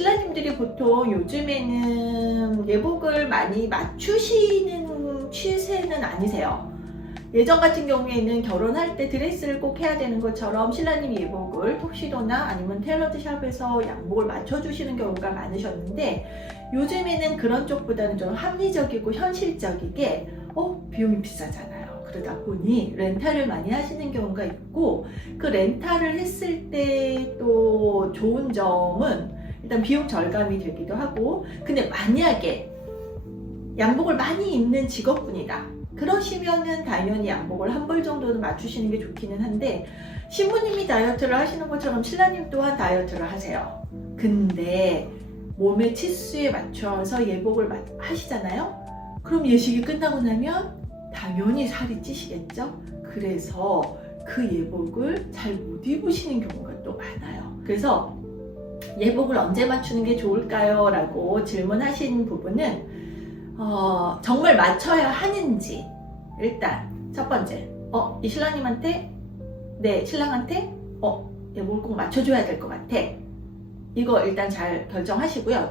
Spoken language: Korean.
신라님들이 보통 요즘에는 예복을 많이 맞추시는 추세는 아니세요. 예전 같은 경우에는 결혼할 때 드레스를 꼭 해야 되는 것처럼 신라님 예복을 톡시도나 아니면 테일러드 샵에서 양복을 맞춰주시는 경우가 많으셨는데 요즘에는 그런 쪽보다는 좀 합리적이고 현실적이게 어 비용이 비싸잖아요. 그러다 보니 렌탈을 많이 하시는 경우가 있고 그 렌탈을 했을 때 또 좋은 점은 일단 비용 절감이 되기도 하고 근데 만약에 양복을 많이 입는 직업군이다. 그러시면은 당연히 양복을 한 벌 정도는 맞추시는 게 좋기는 한데 신부님이 다이어트를 하시는 것처럼 신라님 또한 다이어트를 하세요. 근데 몸의 치수에 맞춰서 예복을 마- 하시잖아요? 그럼 예식이 끝나고 나면 당연히 살이 찌시겠죠? 그래서 그 예복을 잘 못 입으시는 경우가 또 많아요. 그래서 예복을 언제 맞추는 게 좋을까요? 라고 질문하신 부분은 어, 정말 맞춰야 하는지 일단 첫 번째 어, 이 신랑님한테? 네 신랑한테? 어, 예복을 꼭 맞춰줘야 될 것 같아. 이거 일단 잘 결정하시고요